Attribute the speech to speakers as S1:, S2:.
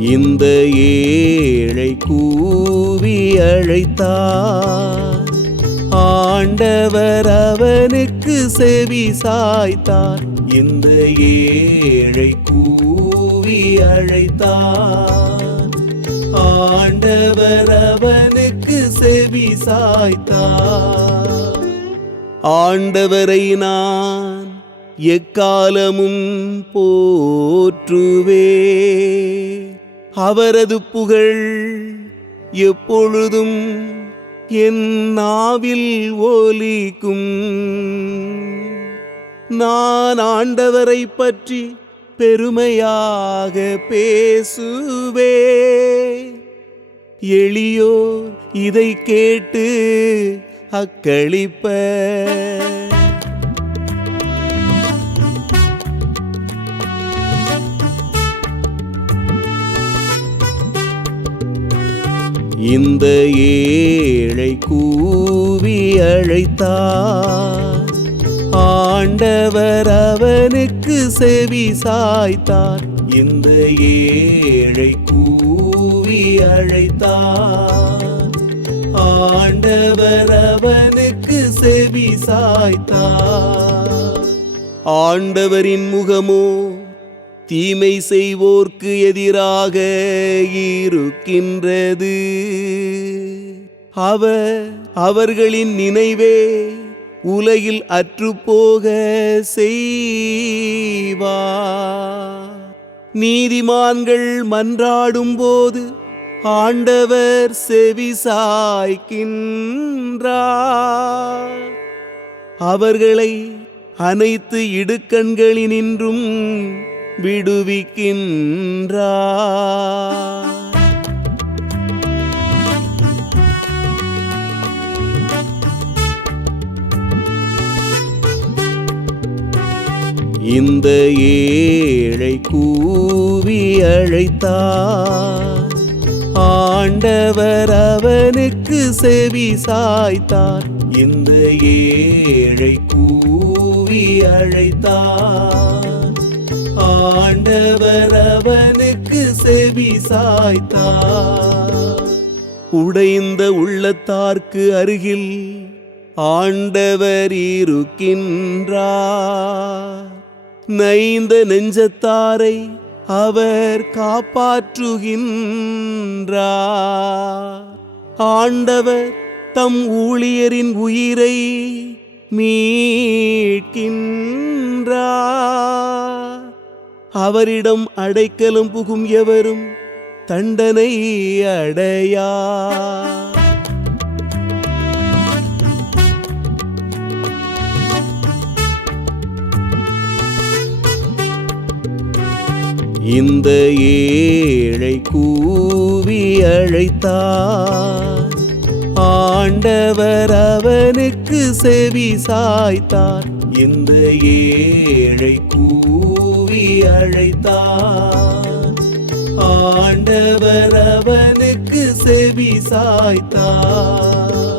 S1: இந்த ஏழை கூவி அழைத்தார். ஆண்டவர் அவனுக்கு செவி சாய்த்தார். இந்த ஏழை கூவி அழைத்தார். ஆண்டவர் அவனுக்கு செவி சாய்த்தார். ஆண்டவரை நான் எக்காலமும் போற்றுவே அவரது புகழ் எப்பொழுதும் என் நாவில் ஒலிக்கும். நான் ஆண்டவரை பற்றி பெருமையாக பேசுவே எளியோர் இதை கேட்டு அக்களிப்ப இந்த ஏழை கூவி அழைத்தார். ஆண்டவர் அவனுக்கு செவி சாய்த்தார். இந்த ஏழை கூவி அழைத்தார். ஆண்டவர் அவனுக்கு செவி சாய்த்தார். ஆண்டவரின் முகமோ தீமை செய்வோர்க்கு எதிராக இருக்கின்றது. அவர் அவர்களின் நினைவே உலகில் அற்றுப்போக செய்வா. நீதிமான்கள் மன்றாடும் போது ஆண்டவர் செவி சாய்க்கின்றார் அவர்களை அனைத்து இடுக்கண்களினின்றும் விடுவிக்கின்றார். இந்த ஏழை கூவி அழைத்தார். ஆண்டவர் அவனுக்கு செவி சாய்த்தார். இந்த ஏழை கூவி அழைத்தார். ஆண்டவர் அவனுக்கு செவி சாய்த்தார். உடைந்த உள்ளத்தார்க்கு அருகில் ஆண்டவர் இருக்கின்றார். நைந்த நெஞ்சத்தாரை அவர் காப்பாற்றுகின்றார். ஆண்டவர் தம் ஊழியரின் உயிரை மீட்கின்றார். அவரிடம் அடைக்கலம் புகும் எவரும் தண்டனை அடையா? இந்த ஏழை கூவி அழைத்தார். ஆண்டவர் அவனுக்கு செவி சாய்த்தார். இந்த ஏழை கூவி அழைத்தார். ஆண்டவர் அவனுக்கு செவி சாய்த்தார்.